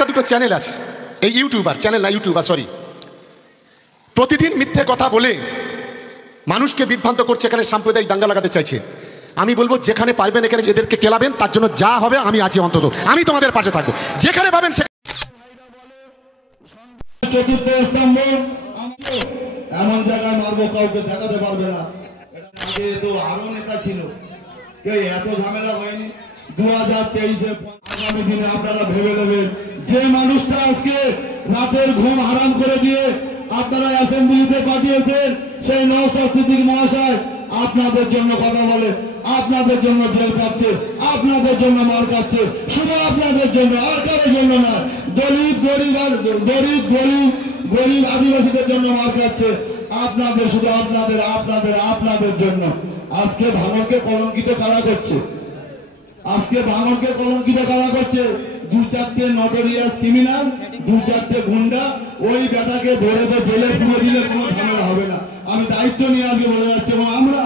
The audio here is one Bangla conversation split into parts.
একটা দুটো চ্যানেল আছে, এই ইউটিউবার চ্যানেল না, ইউটিউবার সরি, প্রতিদিন মিথ্যে কথা বলে মানুষকে বিভ্রান্ত করছে, এখানে সাম্প্রদায়িক দাঙ্গা লাগাতে চাইছে। আমি বলবো যেখানে পারবেন এখানে এদেরকে কেলাবেন, তার জন্য যা হবে আমি আছি, অন্তত আমি তোমাদের পাশে থাকবো। যেখানে পাবেন চতুর্থ স্তম্ভ এমন জায়গায় মারবো কাউকে দেখাতে পারবে না। আগে তো আরো নেতা ছিল, কেউ এত ঝামেলা হয়নি। 2023-এ আগামী দিনে আপনারা ভেবে নেবেন, যে মানুষটা আজকে রাতের ঘুম হারাম করে দিয়ে আপনারা অ্যাসেম্বলিতে পাঠিয়েছেন, সেই নওশাদ সিদ্দিকী মহাশয় আপনাদের জন্য কথা বলে, আপনাদের জন্য জেল খাচ্ছে, আপনাদের জন্য মার খাচ্ছে, শুধু আপনাদের জন্য, আর কারোর জন্য না। দলিত গরিব আদিবাসীদের জন্য মার খাচ্ছে, আপনাদের, শুধু আপনাদের জন্য। আজকে ভাঙড়কে কলঙ্কিত কারা করছে? আজকে ভাঙড়কে কলঙ্কিত কারা করছে? 2-4টে নটোরিয়াস ক্রিমিনাল, 2-4টে গুন্ডা। ওই বেটাকে ধরে তো জেলে পুরে দিলে কোনো ঝামেলা হবে না। আমি দায়িত্ব নিয়ে আজকে বলে যাচ্ছি, এবং আমরা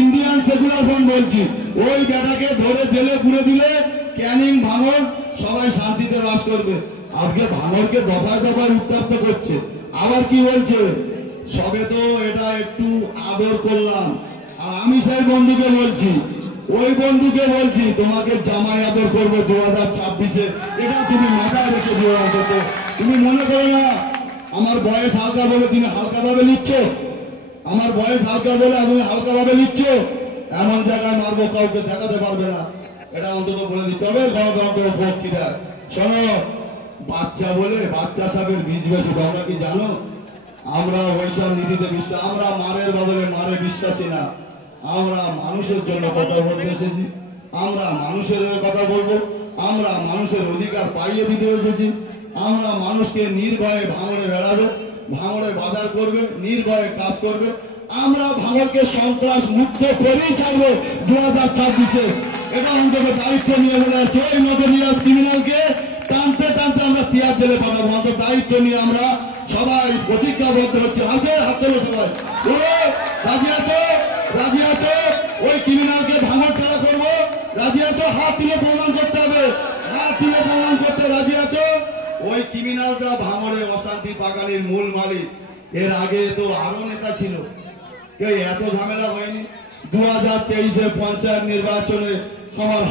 ইন্ডিয়ান সেকুলার ফ্রন্ট বলছি, ওই বেটাকে ধরে জেলে পুরে দিলে ক্যানিং ভাঙড় সবাই শান্তিতে বাস করবে। আজকে ভাঙড়কে দফায় দফায় উত্তপ্ত করছে। আবার কি বলছে? সবে তো এটা একটু আদর করলাম। আমি সেই বন্ধুকে বলছি, ওই বন্ধুকে বলছি, তোমাকে জামাই আদর করবো 2026-এ, এটা তুমি মাথায় রেখে দিও। অন্তত তুমি মনে করো না আমার বয়স হালকা বলে তুমি হালকা ভাবে নিচ্ছ, আমার বয়স হালকা বলে তুমি হালকা ভাবে নিচ্ছ। এমন জায়গায় মারবো কাউকে দেখাতে পারবে না, এটা অন্তত বলে দিতে হবে। গণতন্ত্র শোনো, বাচ্চা বলে বাচ্চা সাপের বীজ বেশি, তোমরা কি জানো? আমরা ওইসব নীতিতে বিশ্বাস, আমরা মারের বদলে মারে বিশ্বাসী না। আমরা মানুষের জন্য কথা বলতে এসেছি, আমরা মানুষের কথা বলবো, আমরা মানুষের অধিকার পাইয়ে দিতে এসেছি। আমরা মানুষকে নির্ভয়ে ভাঙড়ে বেড়াবে, ভাঙড়ে বাজার করবে, নির্ভয়ে কাজ করবে। আমরা ভাঙড়কে সন্ত্রাস মুক্ত করেই ছাড়বো 2026-এ। এটা অন্তত দায়িত্ব নিয়ে বলে যাচ্ছে। ওই নটোরিয়াস ক্রিমিনালকে টানতে টানতে আমরা তিয়ার জেলে পাঠাবো। অন্তত দায়িত্ব নিয়ে আমরা সবাই প্রতিজ্ঞাবদ্ধ হচ্ছে। হাতে হাত তোলো সবাই, রাজি আছো? রাজি আছো? ওই ক্রিমিনালকে ভাঙড় ছাড়া করবো, রাজি আছো? হাত তুলে প্রমাণ করতে হবে, হাত তুলে প্রমাণ করতে রাজি আছো? ওই ক্রিমিনালটা ভাঙড়ে অশান্তি পাকানির মূল মালিক। এর আগে তো আরো নেতা ছিল, কেউ এত ঝামেলা হয়নি। 2023-এ পঞ্চায়েত নির্বাচনে আমার